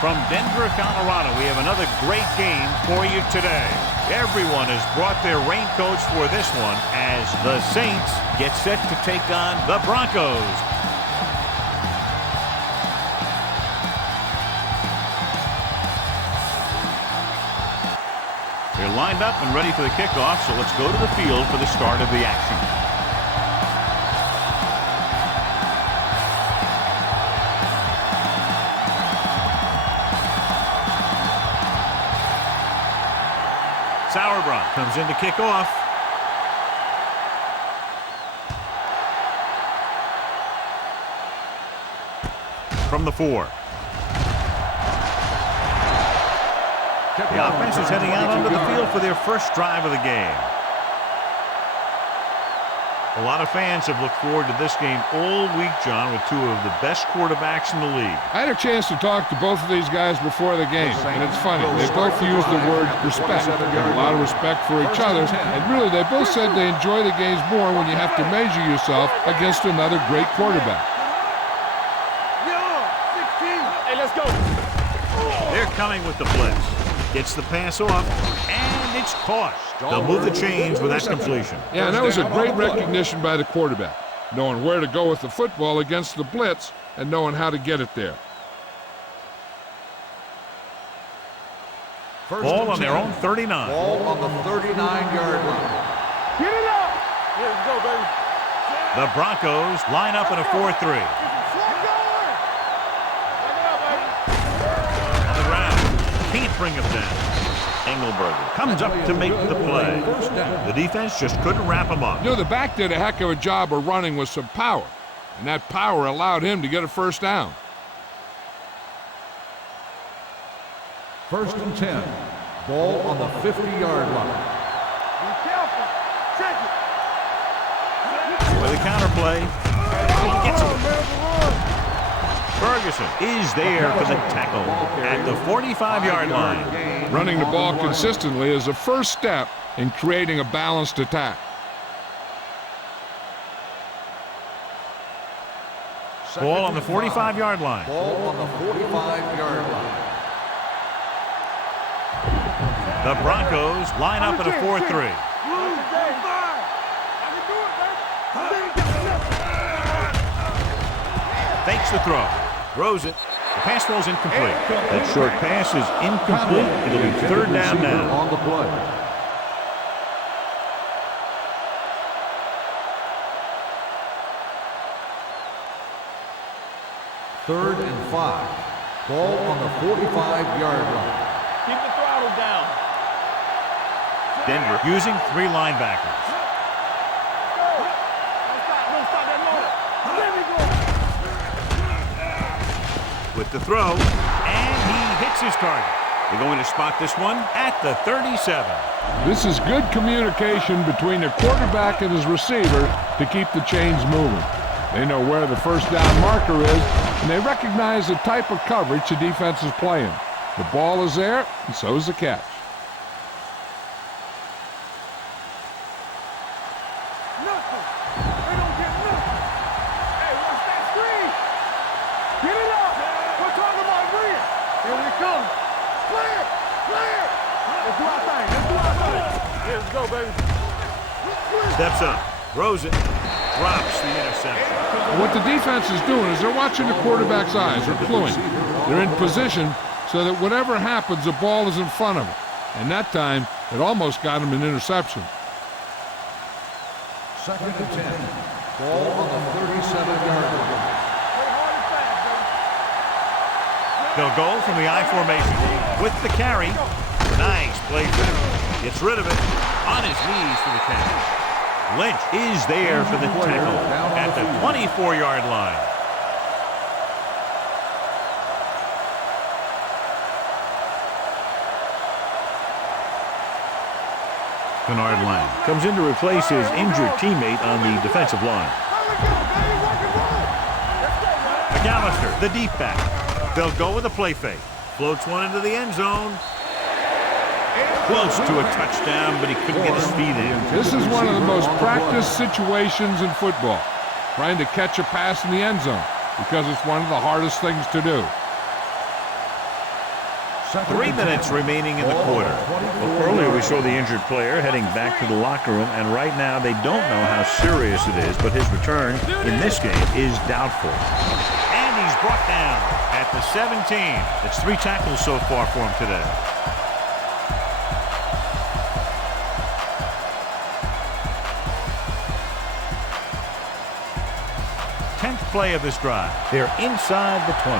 From Denver, Colorado, we have another great game for you today. Everyone has brought their raincoats for this one as the Saints get set to take on the Broncos. They're lined up and ready for the kickoff, so let's go to the field for the start of the action. Sauerbrunn comes in to kick off. From the 4. The offense is heading out onto the field for their first drive of the game. A lot of fans have looked forward to this game all week, John, with two of the best quarterbacks in the league. I had a chance to talk to both of these guys before the game, and it's funny. They both use the word respect. They have a lot of respect for each other, and really they both said they enjoy the games more when you have to measure yourself against another great quarterback. Hey, let's go. They're coming with the blitz. Gets the pass off, and it's caught. They'll move the chains with that completion. Yeah, and that was a great recognition by the quarterback, knowing where to go with the football against the blitz and knowing how to get it there. Ball on their own 39. Ball on the 39-yard line. Get it up. Here we go, baby. The Broncos line up in a 4-3. On the ground, can't bring him down. Engelberger comes up to make the play. The defense just couldn't wrap him up. You know, the back did a heck of a job of running with some power, and that power allowed him to get a first down. 1st and 10. Ball on the 50-yard line. Be careful. Check it. With a counterplay, he gets it. Ferguson is there for the tackle at the 45-yard line. Running the ball consistently is a first step in creating a balanced attack. Ball on the 45-yard line. Ball on the 45-yard line. The Broncos line up in a 4-3. Fakes the throw. Throws it. The pass falls incomplete. That short pass is incomplete. It'll be 3rd down now. On the play. Third and 5. Ball on the 45-yard line. Keep the throttle down. Denver using 3 linebackers. With the throw, and he hits his target. They're going to spot this one at the 37. This is good communication between the quarterback and his receiver to keep the chains moving. They know where the first down marker is, and they recognize the type of coverage the defense is playing. The ball is there, and so is the catch. Nothing. They don't get nothing. Hey, watch that screen. Get it up. We're talking about real. Here we come. Clear. Clear. Let's do our thing. Let's do our thing. Let's go, baby. Steps up, throws it, drops the interception. What the defense is doing is they're watching the quarterback's eyes. They're cluing. They're in position so that whatever happens, the ball is in front of them. And that time, it almost got him an interception. 2nd and 10. Ball on the 37-yard line. They'll go from the I formation with the carry. Nice play through. Gets rid of it on his knees for the catch. Lynch is there for the tackle at the 24-yard line. Bernard Lang comes in to replace his injured teammate on the defensive line. McAllister, the deep back. They'll go with a play fake. Floats one into the end zone. Close to a touchdown, but he couldn't get his feet in. This is one of the most practiced situations in football, trying to catch a pass in the end zone, because it's one of the hardest things to do. 3 minutes remaining in the quarter. Well, earlier we saw the injured player heading back to the locker room, and right now they don't know how serious it is, but his return in this game is doubtful. And he's brought down at the 17. It's 3 tackles so far for him today. Play of this drive. They're inside the 20.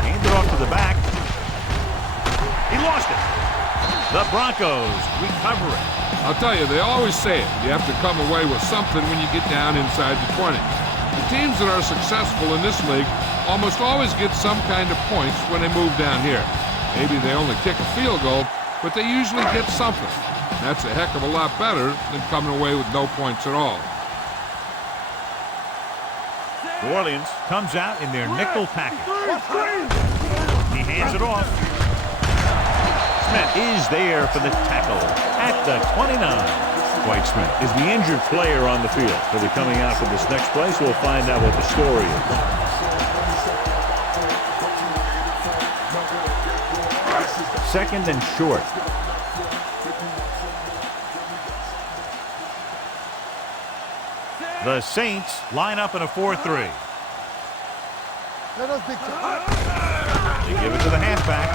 Handed off to the back. He lost it. The Broncos recover it. I'll tell you, they always say it. You have to come away with something when you get down inside the 20. The teams that are successful in this league almost always get some kind of points when they move down here. Maybe they only kick a field goal, but they usually get something. That's a heck of a lot better than coming away with no points at all. New Orleans comes out in their nickel package. He hands it off. Smith is there for the tackle at the 29. Dwight Smith is the injured player on the field. He'll be coming out for this next play, so we'll find out what the story is. Second and short. The Saints line up in a 4-3. Let us dictate. They give it to the halfback.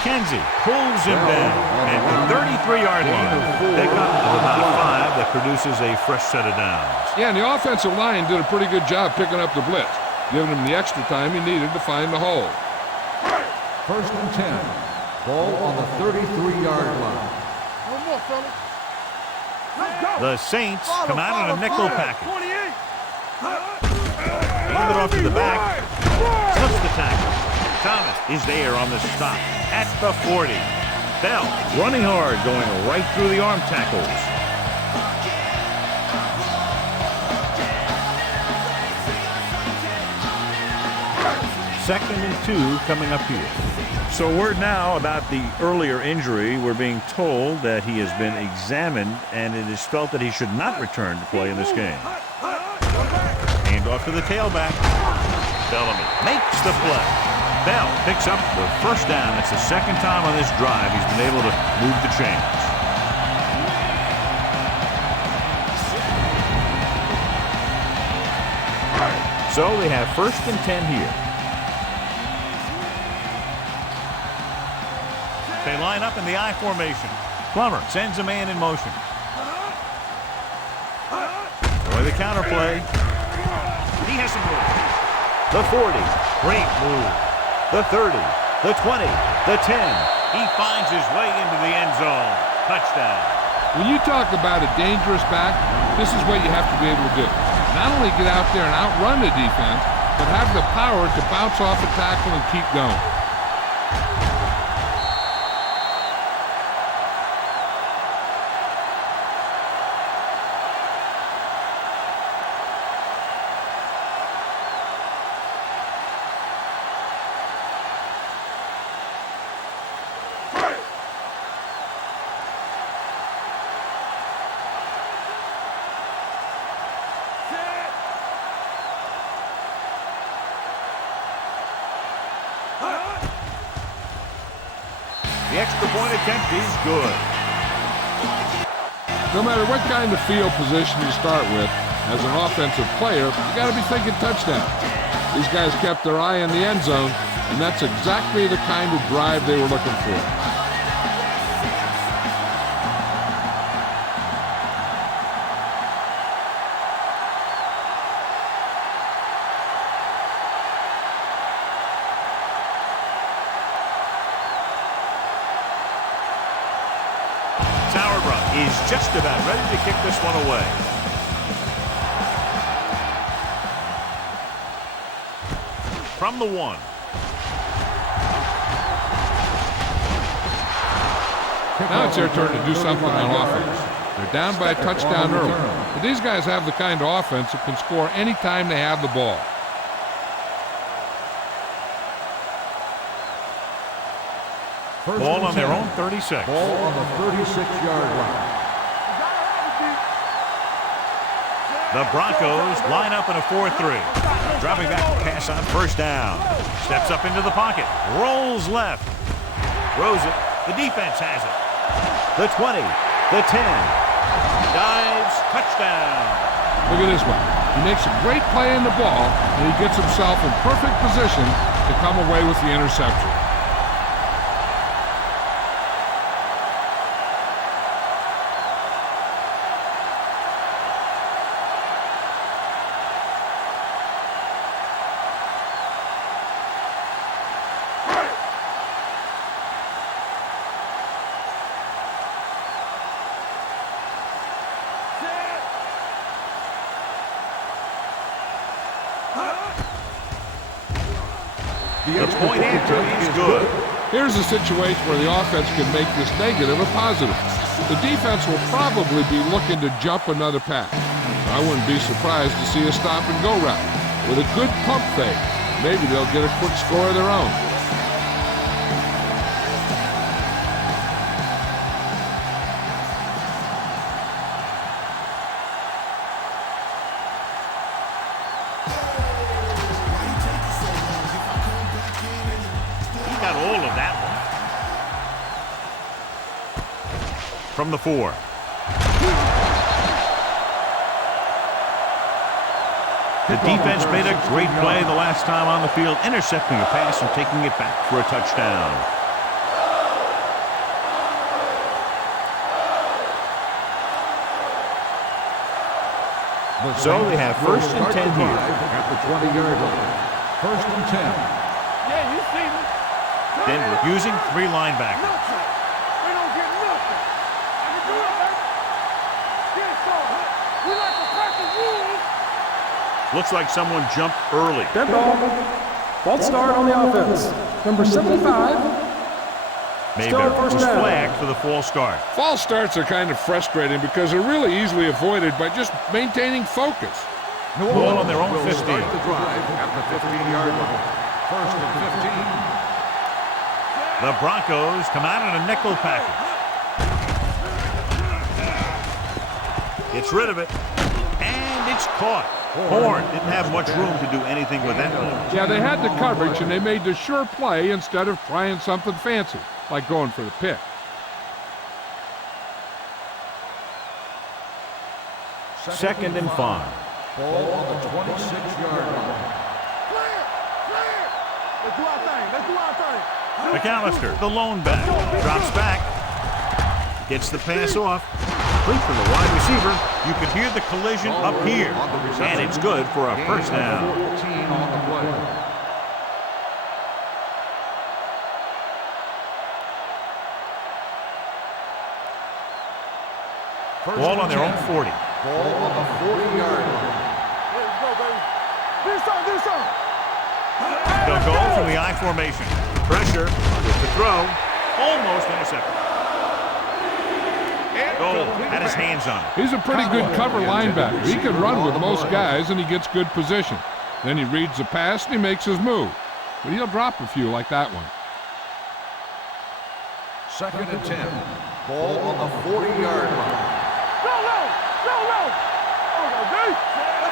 Kenzie pulls him down at the 33-yard line. They got to about 5. That produces a fresh set of downs. Yeah, and the offensive line did a pretty good job picking up the blitz, giving him the extra time he needed to find the hole. First and 10. Ball on the 33-yard line. One more, fellas. The Saints come out in a nickel package. Hand it off to the back. Slips the tackle. Thomas is there on the stop at the 40. Bell running hard, going right through the arm tackles. Second and 2 coming up here. So word now about the earlier injury. We're being told that he has been examined, and it is felt that he should not return to play in this game. Hand off to the tailback. Bellamy makes the play. Bell picks up the first down. It's the second time on this drive he's been able to move the chains. So they have first and 10 here. They line up in the I formation. Plummer sends a man in motion. Or the counter play. He has some room. The 40. Great move. The 30. The 20. The 10. He finds his way into the end zone. Touchdown. When you talk about a dangerous back, this is what you have to be able to do. Not only get out there and outrun the defense, but have the power to bounce off a tackle and keep going. The extra point attempt is good. No matter what kind of field position you start with, as an offensive player, you got to be thinking touchdown. These guys kept their eye on the end zone, and that's exactly the kind of drive they were looking for. Is just about ready to kick this one away. From the 1. Now it's their turn to do something on offense. They're down by a touchdown early. But these guys have the kind of offense that can score anytime they have the ball. Ball on their own 36. Ball on the 36-yard line. The Broncos line up in a 4-3. Dropping back to pass on first down. Steps up into the pocket. Rolls left. Throws it. The defense has it. The 20. The 10. Dives. Touchdown. Look at this one. He makes a great play in the ball, and he gets himself in perfect position to come away with the interception. The point after is good. Here's a situation where the offense can make this negative a positive. The defense will probably be looking to jump another pass. I wouldn't be surprised to see a stop-and-go route. With a good pump fake, maybe they'll get a quick score of their own. From the 4. The defense made a great play the last time on the field, intercepting a pass and taking it back for a touchdown. So they have first and 10 here. At the 20-yard line. First and 10. Yeah, you see me. Denver using 3 linebackers. Nothing. We don't get nothing. I can do it, man. Get started. We like to practice rules. Looks like someone jumped early. Dead ball. False start on the offense. Number 75. Mayberry first was down. flagged for the false start. False starts are kind of frustrating because they're really easily avoided by just maintaining focus. Ball on their own will 15. start the drive at the 15-yard line. First and 15. The Broncos come out in a nickel package. Gets rid of it. And it's caught. Horn didn't have much room to do anything with that one. Yeah, they had the coverage, and they made the sure play instead of trying something fancy, like going for the pick. Second and 5. Ball on the 26-yard line. Clear. Clear. Let's do our thing. Let's do our thing. McAllister, the lone back, drops back. Gets the pass off. Complete for the wide receiver. You could hear the collision up here. And it's good for a first down. 14 on the play. Ball on their own 40. Ball on the 40-yard line. Let's go, baby. Do something. Do something. They'll go from the I formation. Pressure with the throw. Almost intercepted. Goal had his hands on it. He's a pretty good cover linebacker. He can run with most guys, and he gets good position. Then he reads the pass, and he makes his move. But he'll drop a few like that one. Second and 10. Ball on the 40-yard line. Go low. Go low. Oh, no, dude.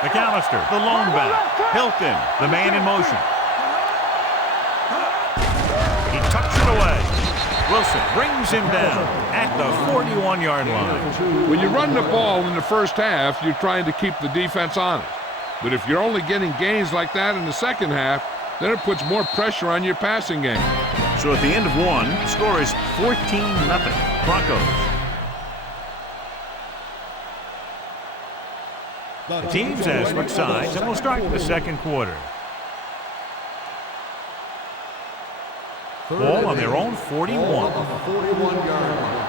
McAllister, the lone back. Hilton, the man in motion. He tucks it away. Wilson brings him down at the 41-yard line. When you run the ball in the first half, you're trying to keep the defense honest. But if you're only getting gains like that in the second half, then it puts more pressure on your passing game. So at the end of 1, the score is 14-0 Broncos. The teams have switched sides, and we'll start the second quarter. Ball on their own 41. Ball on the 41-yard line.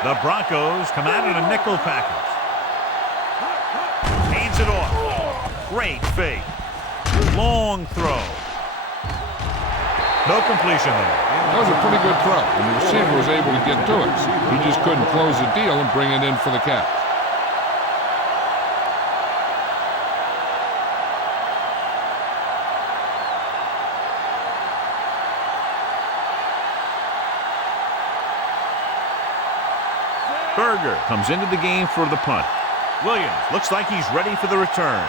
The Broncos come out in a nickel package. Hands it off. Great fake. Long throw. No completion there. That was a pretty good throw, and the receiver was able to get to it. He just couldn't close the deal and bring it in for the catch. Berger comes into the game for the punt. Williams looks like he's ready for the return.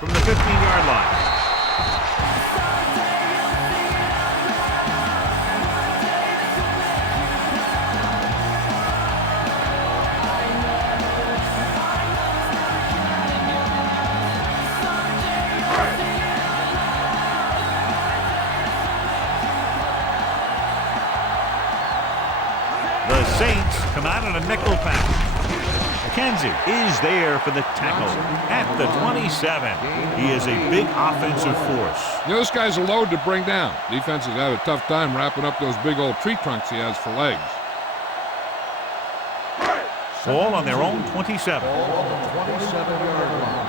From the 15-yard line. The Saints come out in a nickel package. McKenzie is there for the tackle at the 27. He is a big offensive force. You know, this guy's a load to bring down. Defenses have a tough time wrapping up those big old tree trunks he has for legs. Ball on their own 27. Ball on the 27-yard line.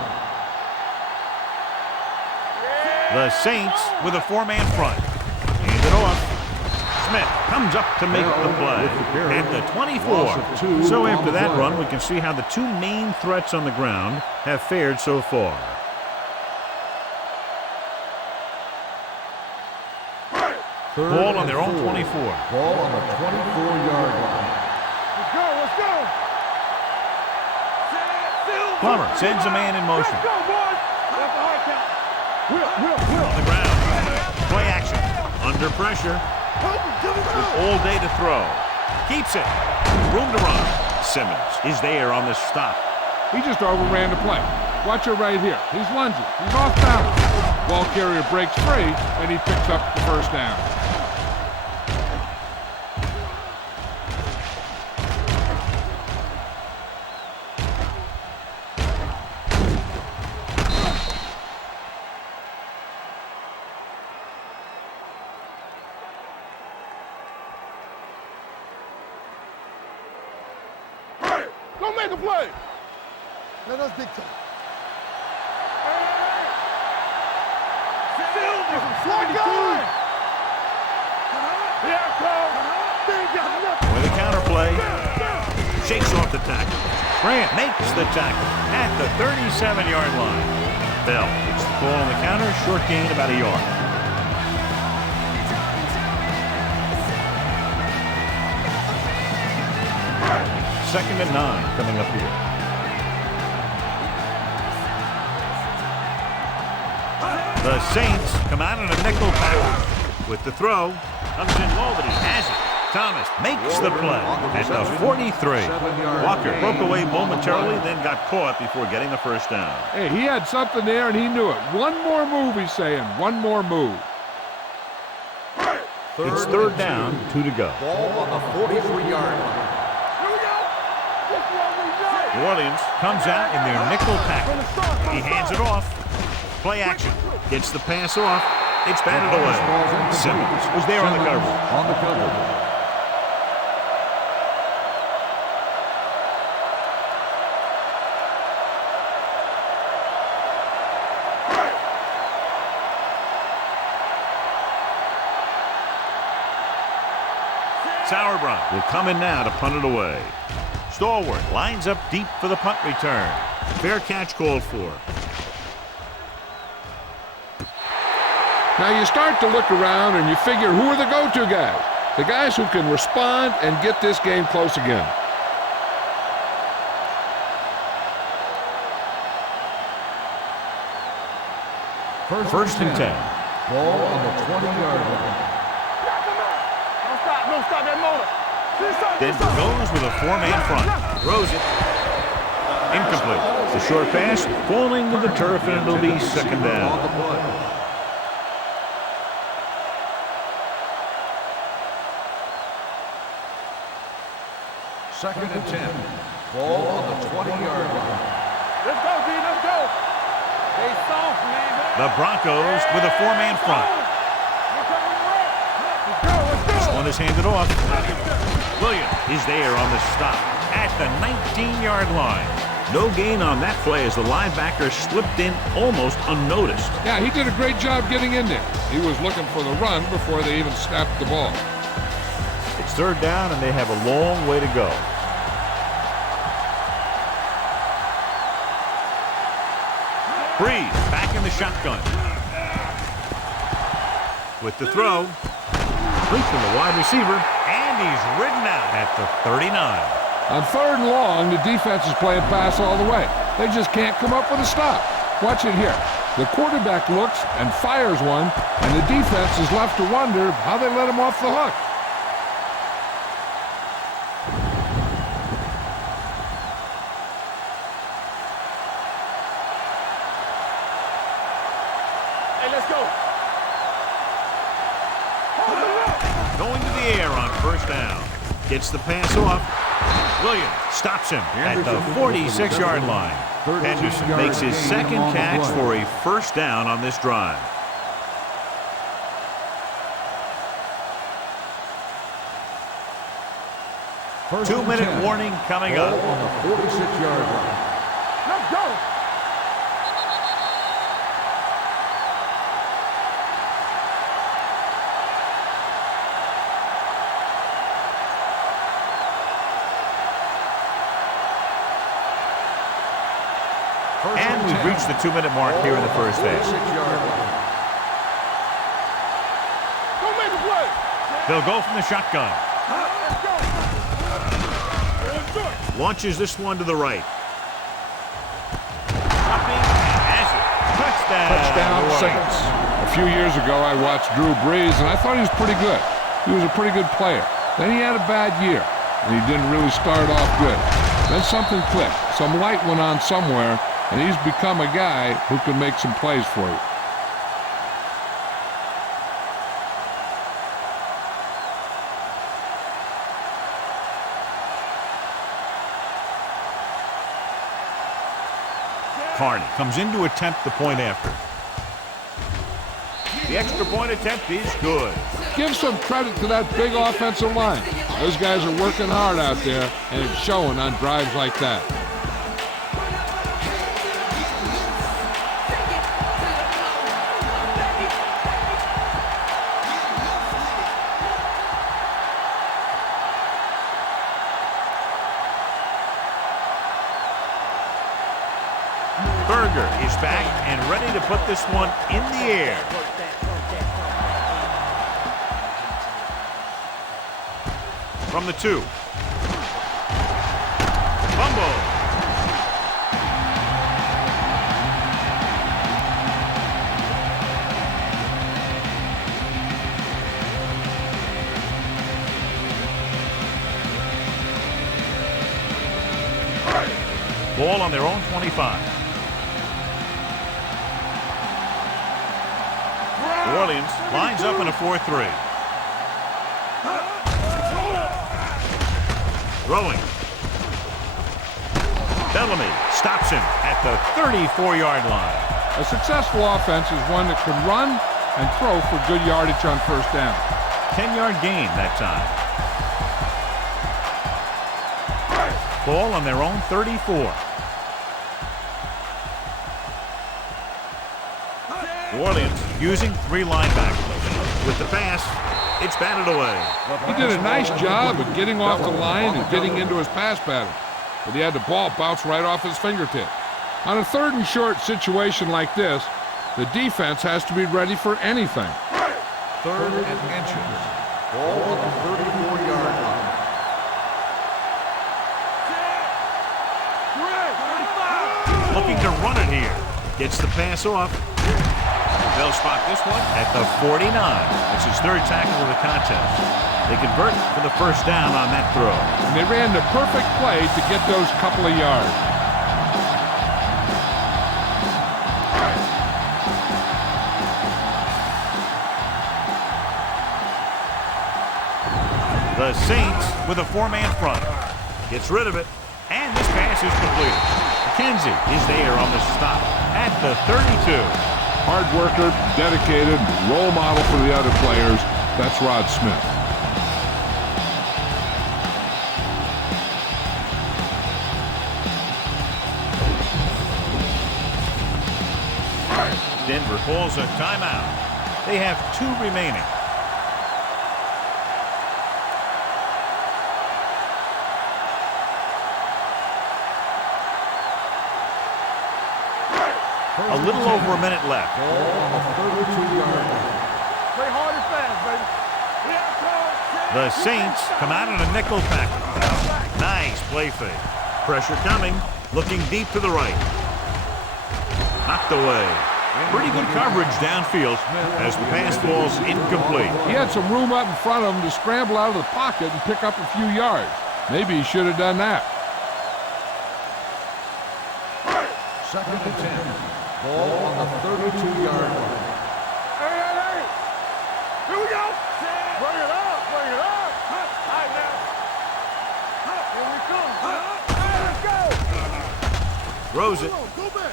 The Saints with a four-man front. Hand it off. Smith comes up to make the play at the 24. So after that run, we can see how the two main threats on the ground have fared so far. Ball on their own 24. Ball on the 24-yard line. Let's go, let's go. Plummer sends a man in motion. Let's go, boys. That's a hard count. Will. On the ground. Play action. Under pressure. With all day to throw. Keeps it. Room to run. Simmons is there on the stop. He just overran the play. Watch it right here. He's lunging. He's off balance. Ball carrier breaks free, and he picks up the first down. Don't make a play. Let us dictate. With a counter play. Shakes off the tackle. Grant makes the tackle at the 37-yard line. Bell gets the ball on the counter. Short gain about a yard. Second and 9 coming up here. The Saints come out in a nickel package. With the throw, comes in low, but he has it. Thomas makes the play at the 43. Walker broke away momentarily, then got caught before getting the first down. Hey, he had something there, and he knew it. One more move, he's saying. One more move. It's third down, 2 to go. Ball on the 43-yard line. New Orleans comes out in their nickel package. He hands it off. Play action. Gets the pass off. It's batted away. Simmons was there on the cover. On the cover. Sauerbrunn will come in now to punt it away. Stallworth lines up deep for the punt return. Fair catch called for. Now you start to look around and you figure, who are the go-to guys? The guys who can respond and get this game close again. First and 10. Ball on the 20-yard line. Don't stop that motor. Denver goes with a four-man front. Throws it. Incomplete. The short pass falling to the turf, and it'll be second down. On the play. Second and 10. Ball on the 20-yard line. Let's go, D. Let's go. They soft, man. The Broncos with a four-man front. This one is handed off. Williams is there on the stop at the 19-yard line. No gain on that play as the linebacker slipped in almost unnoticed. Yeah, he did a great job getting in there. He was looking for the run before they even snapped the ball. It's third down, and they have a long way to go. Breeze back in the shotgun. with the throw. Complete to the wide receiver, and he's ridden out at the 39. On 3rd and long, the defense is playing pass all the way. They just can't come up with a stop. Watch it here. The quarterback looks and fires one, and the defense is left to wonder how they let him off the hook. Hey, let's go. Going to the air on 1st down. Gets the pass off. Williams stops him at the 46-yard line. Henderson makes his 2nd catch for a 1st down on this drive. First and 2-minute 10. warning coming Ball up. on the 46-yard line. Let's go. And we've reached the 2-minute mark here in the first half. 46-yard line. Go make a play. They'll go from the shotgun. Let's go. Let's do it. Launches this one to the right. Dropping and has it. Touchdown, New Orleans. Saints. A few years ago, I watched Drew Brees, and I thought he was pretty good. He was a pretty good player. Then he had a bad year, and he didn't really start off good. Then something clicked. Some light went on somewhere, and he's become a guy who can make some plays for you. Carney comes in to attempt the point after. The extra point attempt is good. Give some credit to that big offensive line. Those guys are working hard out there, and it's showing on drives like that. Berger is back and ready to put this one in the air. From the 2. Fumble. Ball on their own 25. New Orleans lines up in a 4-3. Throwing. Bellamy stops him at the 34-yard line. A successful offense is one that can run and throw for good yardage on 1st down. 10-yard gain that time. Ball on their own 34. New Orleans using 3 linebackers. With the pass, it's batted away. He did a nice job of getting off the line and getting into his pass pattern, but he had the ball bounce right off his fingertip. On a 3rd and short situation like this, the defense has to be ready for anything. 3rd and inches. Ball on the 34-yard line. Looking to run it here. Gets the pass off. They'll spot this one at the 49. It's his 3rd tackle of the contest. They convert for the 1st down on that throw. And they ran the perfect play to get those couple of yards. The Saints with a 4-man front. Gets rid of it, and this pass is completed. McKenzie is there on the stop at the 32. Hard worker, dedicated, role model for the other players. That's Rod Smith. Denver calls a timeout. They have 2 remaining. A little over a minute left. Ball on the 32-yard line. Play hard and fast, baby. The Saints come out in a nickel package. Nice play fake. Pressure coming. Looking deep to the right. Knocked away. Pretty good coverage downfield as the pass falls incomplete. He had some room up in front of him to scramble out of the pocket and pick up a few yards. Maybe he should have done that. 2nd and 10. Ball on the 32-yard line. Hey. Here we go. Bring it up. All right, now. Here we come. Let's go. Throws it. Go back.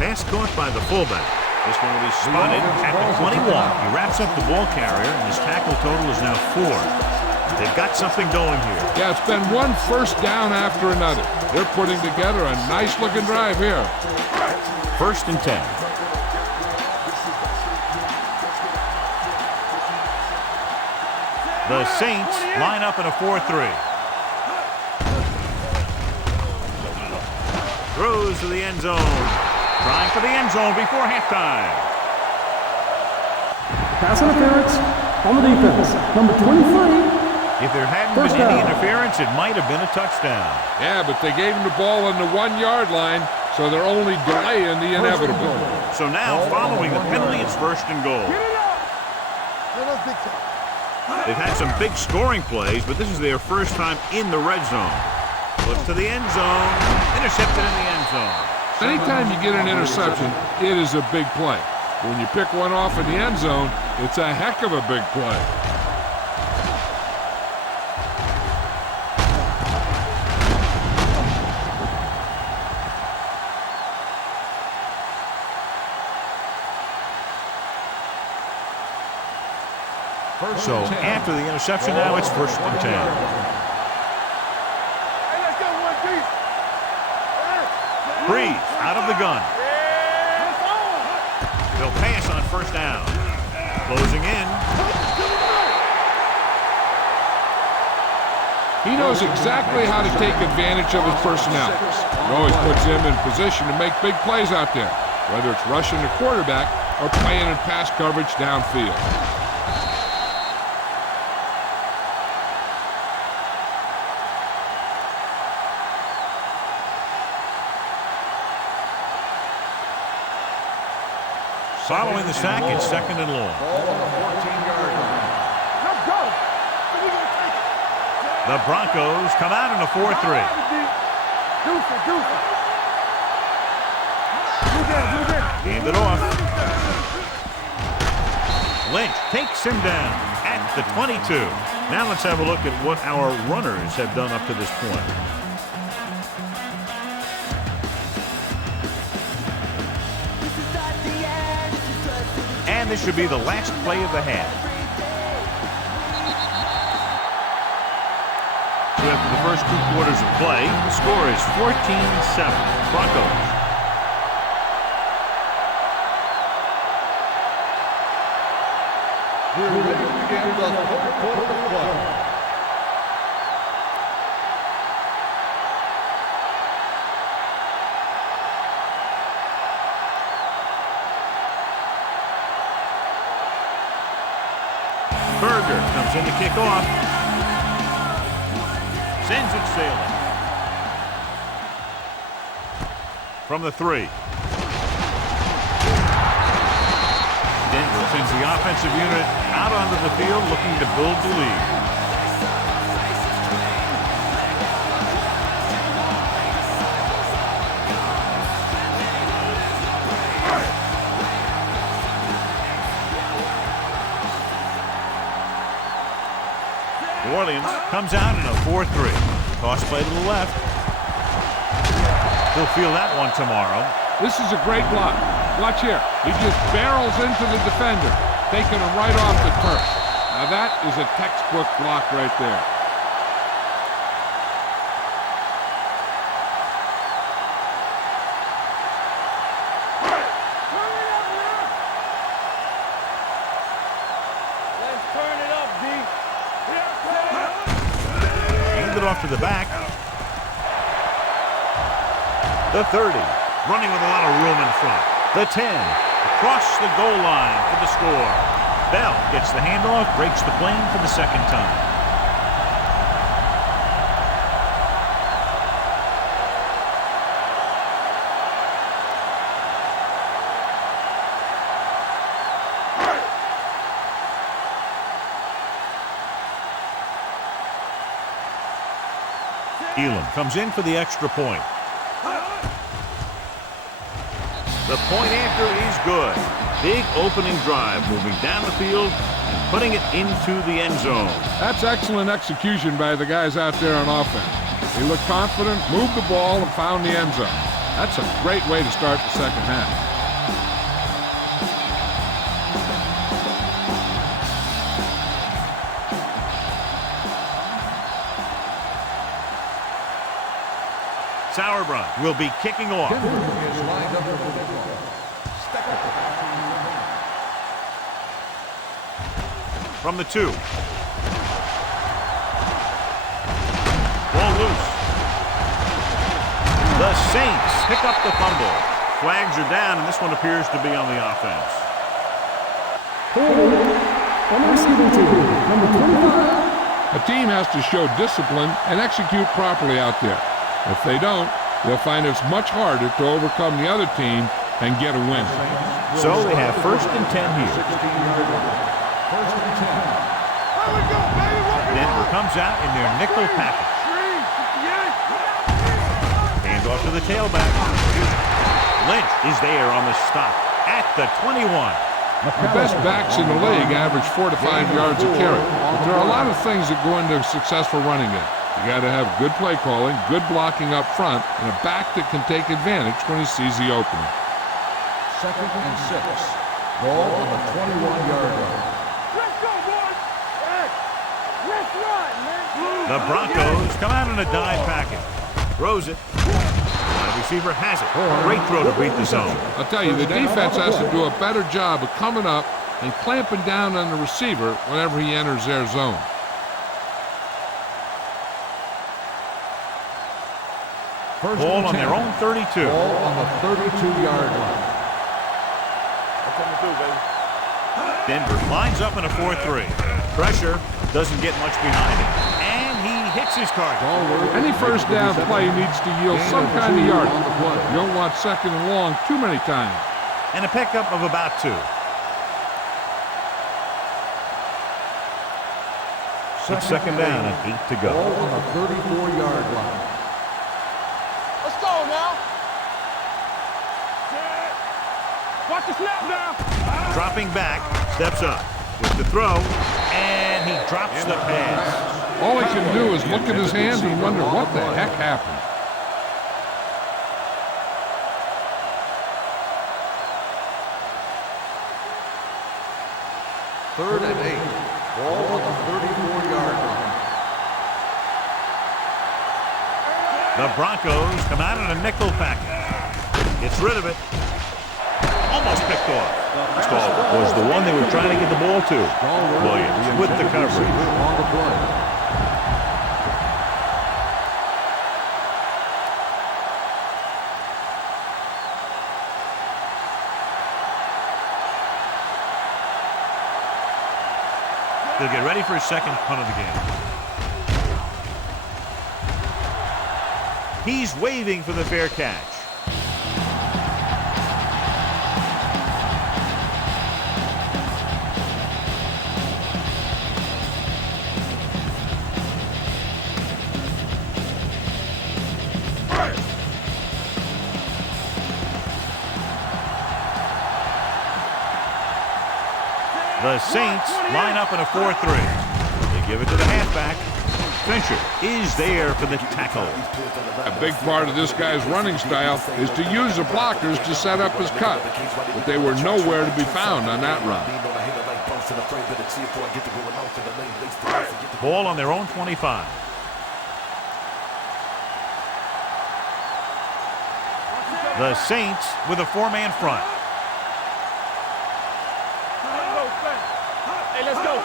Pass caught by the fullback. This one will be spotted at the 21. He wraps up the ball carrier, and his tackle total is now 4. They've got something going here. Yeah, it's been one first down after another. They're putting together a nice-looking drive here. 1st and 10. The Saints line up in a 4-3. Throws to the end zone. Trying for the end zone before halftime. Pass interference on the defense. Number 23. If there hadn't First been any down. interference, it might have been a touchdown. Yeah, but they gave him the ball on the 1-yard line, so they're only delaying the inevitable. So now, following the penalty, it's 1st and goal. Get it up. Let us big time. They've had some big scoring plays, but this is their first time in the red zone. Looks to the end zone. Intercepted in the end zone. Anytime you get an interception, it is a big play. When you pick one off in the end zone, it's a heck of a big play. So after the interception, now it's 1st and 10. Hey, let's go one deep. Breeze out of the gun. They'll pass on 1st down. Closing in. He knows exactly how to take advantage of his personnel. It always puts him in position to make big plays out there, whether it's rushing the quarterback or playing in pass coverage downfield. Following the sack, it's 2nd and long. Ball on the 14-yard line. Let's go. We're going to take it. The Broncos come out in a 4-3. Deuce it. Hand it off. Lynch takes him down at the 22. Now let's have a look at what our runners have done up to this point. And this should be the last play of the half. So after the first 2 quarters of play, the score is 14-7. Broncos. We're ready to begin the 3rd quarter of play. Berger comes in to kick off. Sends it sailing. From the 3. Denver sends the offensive unit out onto the field looking to build the lead. New Orleans comes out in a 4-3. Toss play to the left. He'll feel that one tomorrow. This is a great block. Watch here. He just barrels into the defender, taking him right off the turf. Now that is a textbook block right there. Let's turn it up, D. Handed off to the back. The 30, running with a lot of room in front. The 10, across the goal line for the score. Bell gets the handoff, breaks the plane for the second time. Elam comes in for the extra point. The point after is good. Big opening drive, moving down the field and putting it into the end zone. That's excellent execution by the guys out there on offense. They looked confident, moved the ball, and found the end zone. That's a great way to start the second half. Sauerbrunn will be kicking off. From the 2. Ball loose. The Saints pick up the fumble. Flags are down, and this one appears to be on the offense. On the receiving team, number 25. A team has to show discipline and execute properly out there. If they don't, they'll find it's much harder to overcome the other team and get a win. So they have 1st and 10 here. First and 10. Denver comes out in their nickel package. Hand off to the tailback. Lynch is there on the stop at the 21. The best backs in the league average 4 to 5 yards a carry. But there are a lot of things that go into a successful running game. You got to have good play calling, good blocking up front, and a back that can take advantage when he sees the opening. 2nd and 6. Ball on the 21-yard line. Let's go, boys! Hey, let's run, man! The Broncos come out in a dime package. Throws it. The receiver has it. Great throw to beat the zone. I'll tell you, the defense has to do a better job of coming up and clamping down on the receiver whenever he enters their zone. Ball on their own 32. Ball on the 32-yard line. Denver lines up in a 4-3. Pressure doesn't get much behind it. And he hits his target. Any first down play needs to yield some kind of yardage. You don't want 2nd and long too many times. And a pickup of about 2. It's 2nd down and 8 to go. Ball on the 34-yard line. Let's go now! Watch the snap now! Dropping back, steps up with the throw, and he drops the pass. All he can do is look at his hands and wonder what the heck happened. Third and 8. Ball on the 34-yard line. The Broncos come out in a nickel package. Gets rid of it. Almost picked off. This ball was the one they were trying to get the ball to. Williams with the coverage. On the play. They'll get ready for his second punt of the game. He's waving for the fair catch. The Saints line up in a 4-3. They give it to the halfback. Fincher is there for the tackle. A big part of this guy's running style is to use the blockers to set up his cut, but they were nowhere to be found on that run. Ball on their own 25. The Saints with a 4-man front. Hey, let's go!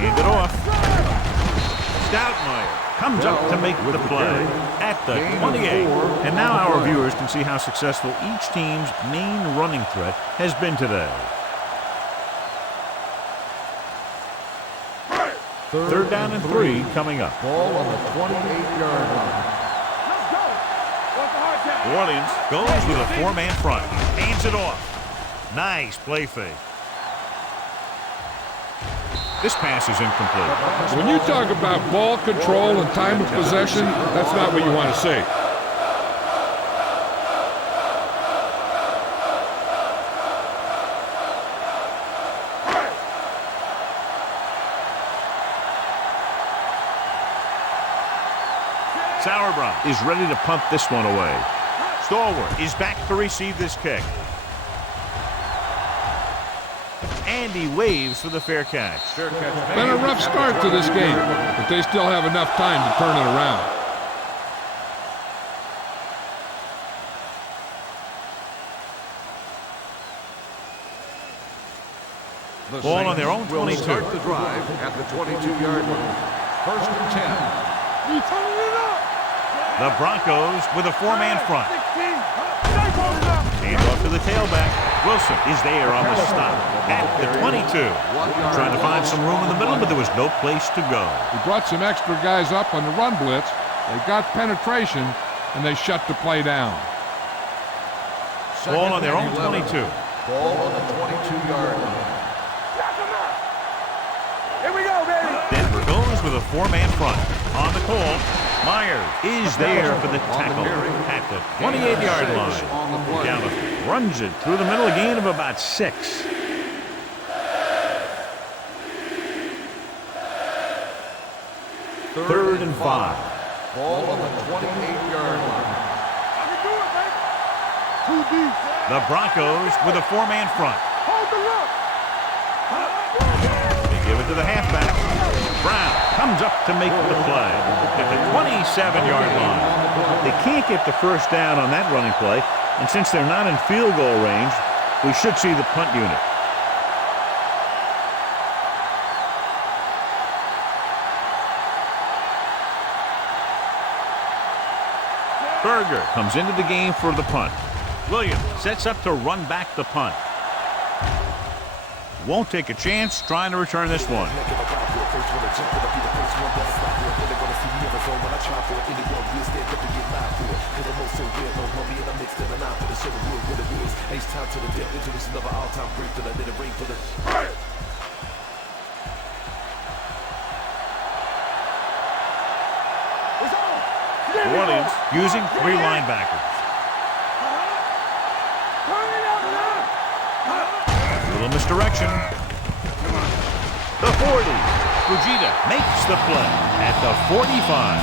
Hand it off. Stoutmeyer comes up to make the play at the 28. And now our viewers can see how successful each team's main running threat has been today. Third down and 3 coming up. Ball on the 28-yard line. Let's go. What's the hard count? New Orleans goes with a four-man front. Hands it off. Nice play fake. This pass is incomplete. When you talk about ball control and time of possession, that's not what you want to see. Sauerbrunn is ready to punt this one away. Stallworth is back to receive this kick. And he waves for the fair catch. Been a rough start to this game, but they still have enough time to turn it around. Ball on their own Will 22. start the drive at the 22-yard line. First and 10. You turning it up. The Broncos with a four-man front. 16. Stay close up. Hand off to the tailback. Wilson is there on the stop at the 22. Trying to find some room in the middle, but there was no place to go. We brought some extra guys up on the run blitz. They got penetration, and they shut the play down. Ball on their own 11. 22. Ball on the 22-yard line. Knock him out. Here we go, baby. Denver goes with a four-man front. On the call, Myers is there for the tackle at the 28-yard line. Dallas runs it through the middle, a gain of about 6. Third and 5. Ball on the 28-yard line. I can do it, baby. Too deep. The Broncos with a four-man front. Hold the look. They give it to the halfback. Brown comes up to make the play at the 27-yard line. They can't get the first down on that running play, and since they're not in field goal range, we should see the punt unit. Berger comes into the game for the punt. Williams sets up to run back the punt. Won't take a chance trying to return this one. New Orleans using 3 linebackers. Little misdirection. The 40. Fujita makes the play at the 45.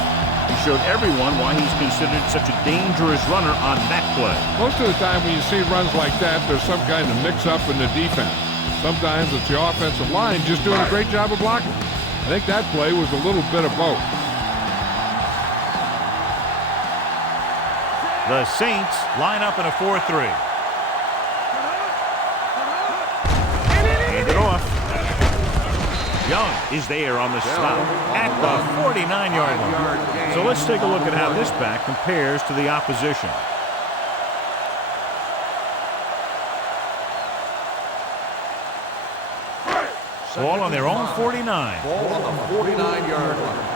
He showed everyone why he's considered such a dangerous runner on that play. Most of the time when you see runs like that, there's some kind of mix-up in the defense. Sometimes it's the offensive line just doing a great job of blocking. I think that play was a little bit of both. The Saints line up in a 4-3. Hand it off. Young is there on the stop at the 49-yard line. So let's take a look at how this back compares to the opposition. Ball on their own 49. Ball on the 49-yard line.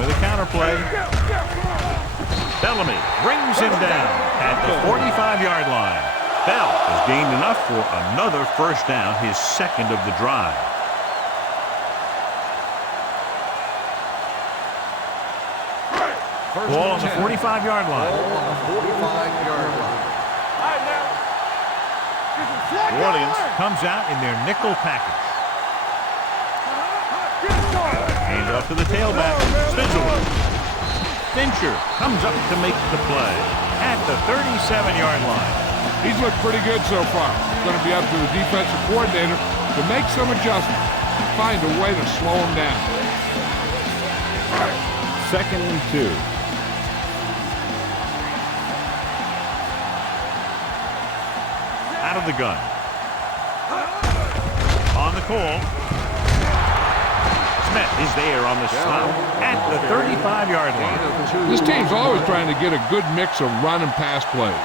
With a counterplay. Bellamy brings him down at the 45-yard line. Bell has gained enough for another first down, his second of the drive. Ball on the 45-yard line. Ball on the 45-yard line. New Orleans comes out in their nickel package. Hand off to the tailback. Spizzle. Fincher comes up to make the play at the 37-yard line. He's looked pretty good so far. It's going to be up to the defensive coordinator to make some adjustments and find a way to slow him down. Second and 2. Out of the gun. On the call. Smith is there on the stop at the 35-yard line. This team's always trying to get a good mix of run and pass plays.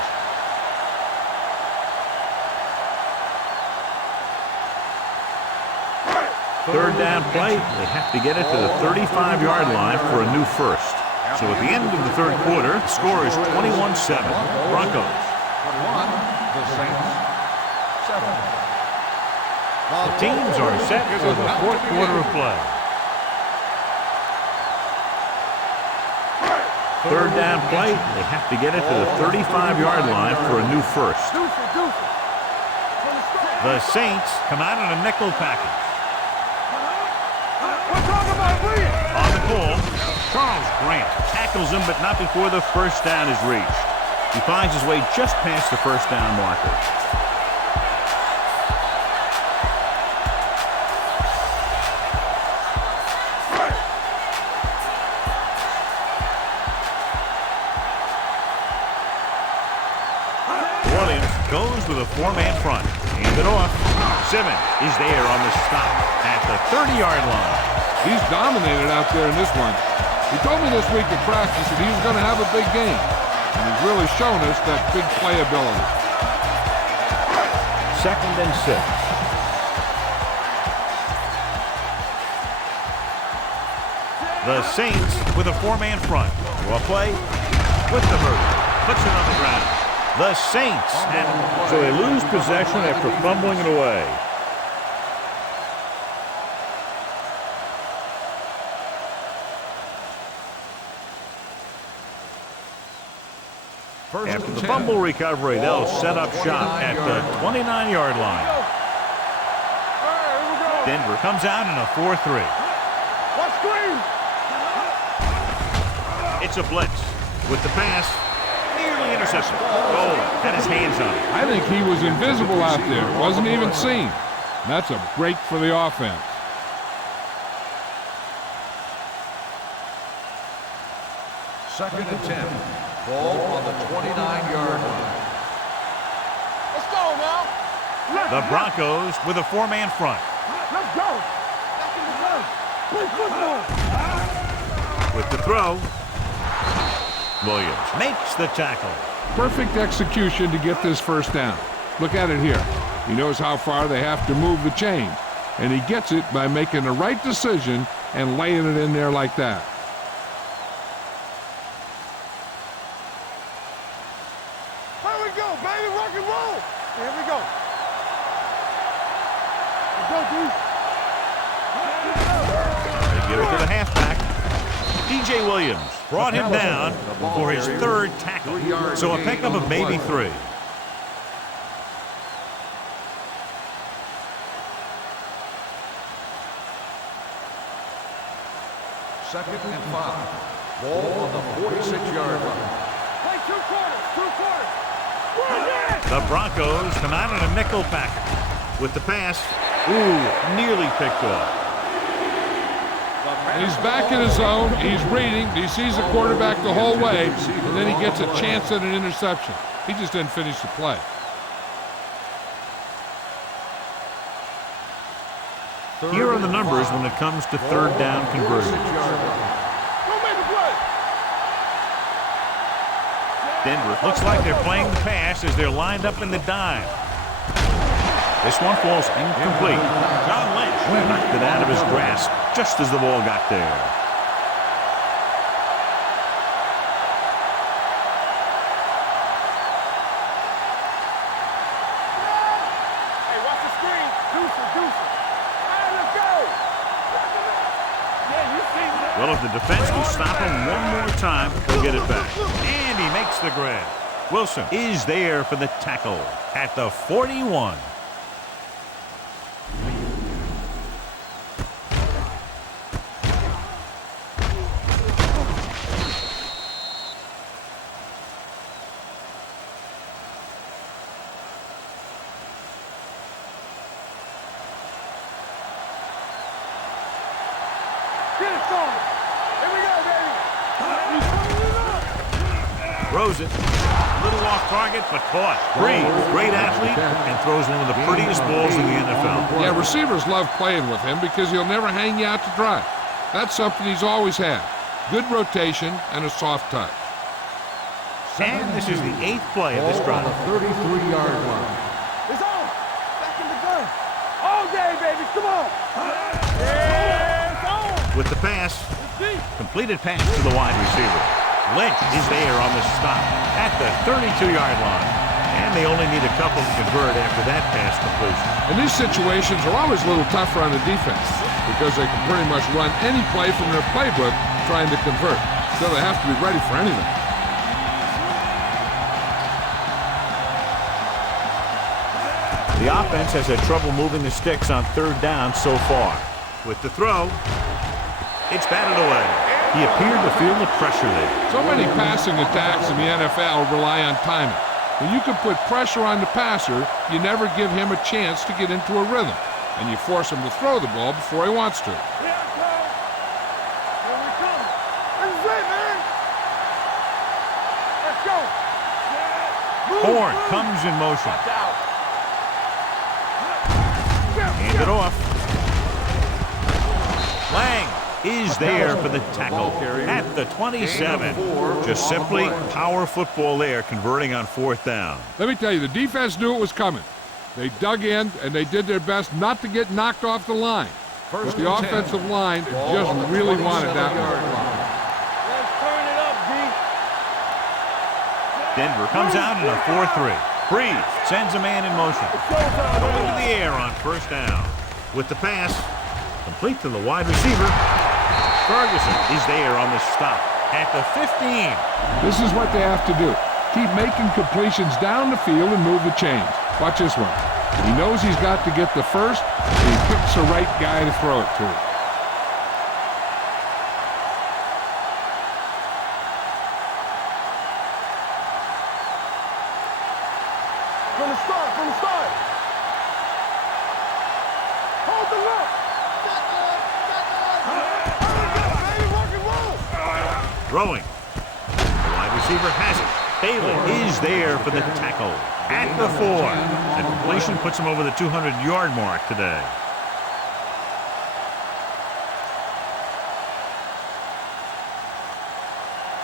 Third down play, they have to get it to the 35-yard line for a new first. So at the end of the third quarter, the score is 21-7. Broncos. 21, the Saints 7. The teams are set for the fourth quarter of play. Third down play, they have to get it to the 35-yard line for a new first. The Saints come out in a nickel package. On the call, Charles Grant tackles him, but not before the first down is reached. He finds his way just past the first down marker. Williams goes with a four-man front. Hand it off. Simmons is there on the stop at the 30-yard line. He's dominated out there in this one. He told me this week at practice that he was going to have a big game. And he's really shown us that big playability. 2nd and 6. The Saints with a four-man front. Draw play with the hurdle. Puts it on the ground. The Saints. So they lose possession after fumbling it away. After the fumble recovery, they'll set up shop at the 29-yard line. Denver comes out in a 4-3. It's a blitz with the pass. Nearly intercepted. Oh, had his hands on it. I think he was invisible out there. Wasn't even seen. That's a break for the offense. Second and 10. Ball on the 29-yard line. Let's go now. The Broncos with a four-man front. Let's go. Back in the gun. Play football. With the throw, Williams makes the tackle. Perfect execution to get this first down. Look at it here. He knows how far they have to move the chain, and he gets it by making the right decision and laying it in there like that. Here we go, baby. Rock and roll. Here we go. Let's go, dude. They give it to the halfback. DJ Williams brought him down for his third tackle. So a pickup of maybe 3. Second and 5. Ball on the 46-yard line. Play 2 quarters. The Broncos come out in a nickel package with the pass. Ooh, nearly picked off. He's back in his zone. He's reading. He sees the quarterback the whole way, and then he gets a chance at an interception. He just didn't finish the play. Here are the numbers when it comes to third down conversions. Don't make a play. Denver looks like they're playing the pass as they're lined up in the dime. This one falls incomplete. John Lynch knocked it out of his grasp just as the ball got there. Hey, watch the screen. Deuces. All right, let's go. Yeah, you see that. Well, if the defense will stop him one more time, he'll get it back. And he makes the grab. Wilson is there for the tackle at the 41. Get it going. Here we go, baby. Throws it. A little off target, but caught. Breeze, great athlete, and throws one of the prettiest balls in the NFL. Yeah, receivers love playing with him because he'll never hang you out to dry. That's something he's always had. Good rotation and a soft touch. And this is the 8th play of this drive. 33-yard line. It's on. Back in the gun. All day, baby. Come on. With the pass, completed pass to the wide receiver. Lynch is there on the stop at the 32-yard line. And they only need a couple to convert after that pass completion. And these situations are always a little tougher on the defense because they can pretty much run any play from their playbook trying to convert. So they have to be ready for anything. The offense has had trouble moving the sticks on third down so far. With the throw, it's batted away. He appeared to feel the pressure there. So many passing attacks in the NFL rely on timing. When you can put pressure on the passer, you never give him a chance to get into a rhythm, and you force him to throw the ball before he wants to. Horn comes in motion. Hand it off. Lang is there for the tackle at the 27. Just simply power football there, converting on fourth down. Let me tell you, the defense knew it was coming. They dug in, and they did their best not to get knocked off the line. But the offensive line just really wanted that one. Let's turn it up, D. Denver comes out in a 4-3. Breeze sends a man in motion. Going to the air on first down. With the pass, complete to the wide receiver. Ferguson is there on the stop at the 15. This is what they have to do. Keep making completions down the field and move the chains. Watch this one. He knows he's got to get the first, and he picks the right guy to throw it to. From the start. Hold the look. Throwing. The wide receiver has it. Baylor is there for the tackle at the 4. And completion puts him over the 200-yard mark today.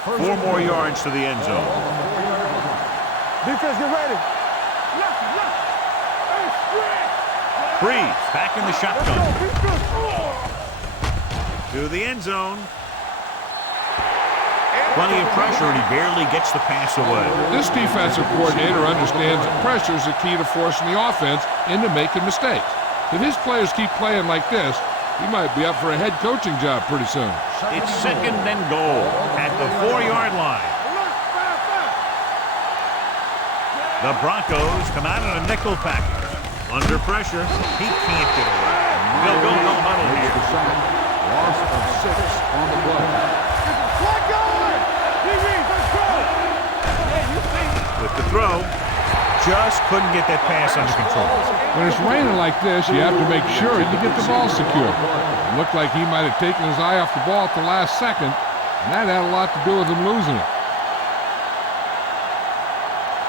Four more yards to the end zone. Defense, get ready. Breeze back in the shotgun. To the end zone. Plenty of pressure, and he barely gets the pass away. This defensive coordinator understands that pressure is the key to forcing the offense into making mistakes. If his players keep playing like this, he might be up for a head coaching job pretty soon. It's second and goal at the 4-yard line. The Broncos come out in a nickel package. Under pressure, he can't get away. They'll go no huddle here. Loss of 6 on the play. With the throw, just couldn't get that pass under control. When it's raining like this, you have to make sure you get the ball secure. It looked like he might have taken his eye off the ball at the last second, and that had a lot to do with him losing it.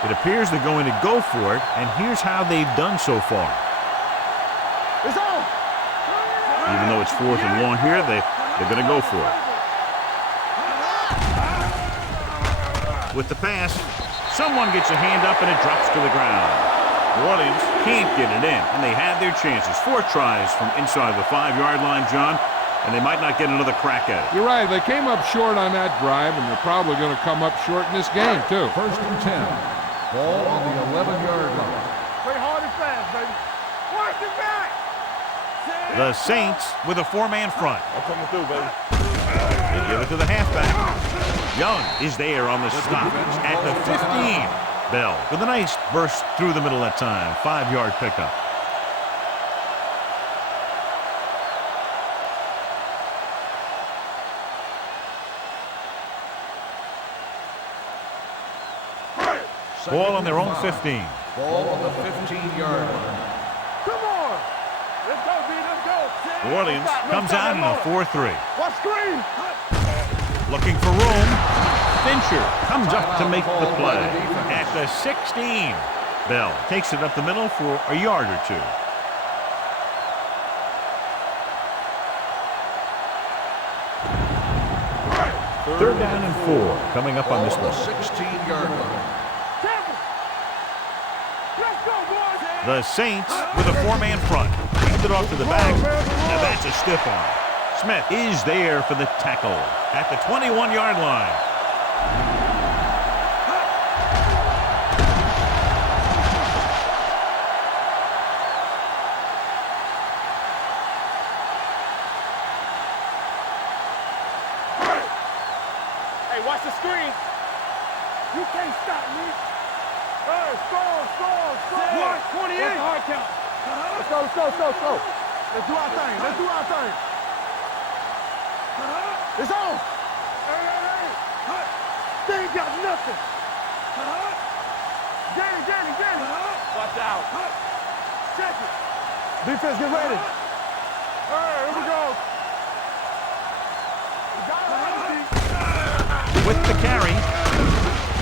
It appears they're going to go for it, and here's how they've done so far. It's on. Even though it's 4th and long here, they're going to go for it. With the pass, someone gets a hand up and it drops to the ground. New Orleans can't get it in, and they had their chances. 4 tries from inside the 5-yard line, John, and they might not get another crack at it. You're right. They came up short on that drive, and they're probably going to come up short in this game, too. First and 10. Ball on the 11-yard line. Play hard and fast, baby. Watch it back. The Saints with a 4-man front. I'm coming through, baby. They give it to the halfback. Young is there on the stop at the 15. Bell with a nice burst through the middle that time. 5-yard pickup. Ball on their own 15. Ball on the 15-yard line. Come on. Let's go, B. Let's go. New Orleans comes out in a 4-3. Watch screen. Looking for room. Fincher comes up to make the play at the 16. Bell takes it up the middle for a yard or 2. Third down and 4 coming up on this one. 16-yard line. Let's go, boys. The Saints with a 4-man front. Sends it off to the back. Now that's a stiff arm. Smith is there for the tackle at the 21-yard line. Hey, watch the screen. You can't stop me. Hey, score. 28. That's a hard count. Let's go. Let's do our thing. It's on. Hey. They ain't got nothing. Danny. Watch out. Check it. Defense, get ready. Hey, here we go. With the carry,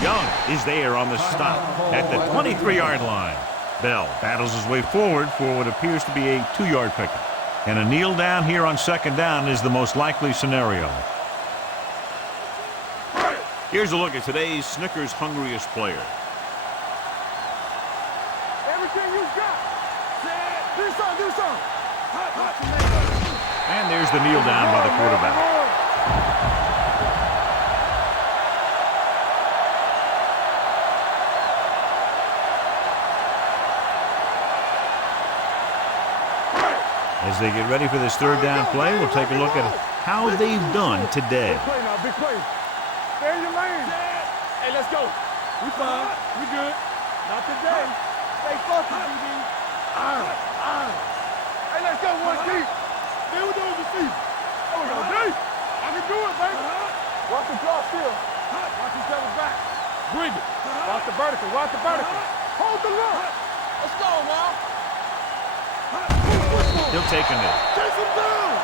Young is there on the stop at the 23-yard line. Bell battles his way forward for what appears to be a 2-yard pickup. And a kneel down here on second down is the most likely scenario. Here's a look at today's Snickers' hungriest player. Everything you got. Do something. And there's the kneel down by the quarterback. As they get ready for this third down play, we'll take a look at how they've done today. Big play. Stay in your lane. Hey, let's go. We fine. We good. Not today. Stay focused, BB. Hey, let's go, one deep. Then we do it receive. There we go, D. I can do it, baby. Watch the draw still. Watch each other's back. Bring it. Watch the vertical. Hold the look. Let's go, now. He'll take a knee. Chase him down.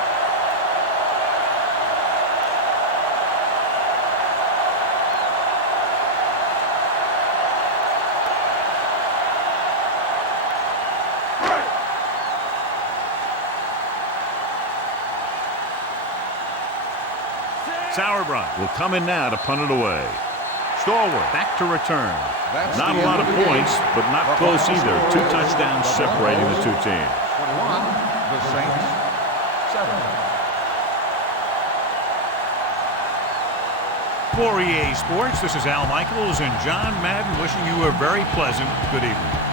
Sauerbrunn will come in now to punt it away. Stallworth back to return. Not a lot of points, but not close either. 2 touchdowns separating the two teams. 21, the Saints, 7. For EA Sports, this is Al Michaels and John Madden wishing you a very pleasant good evening.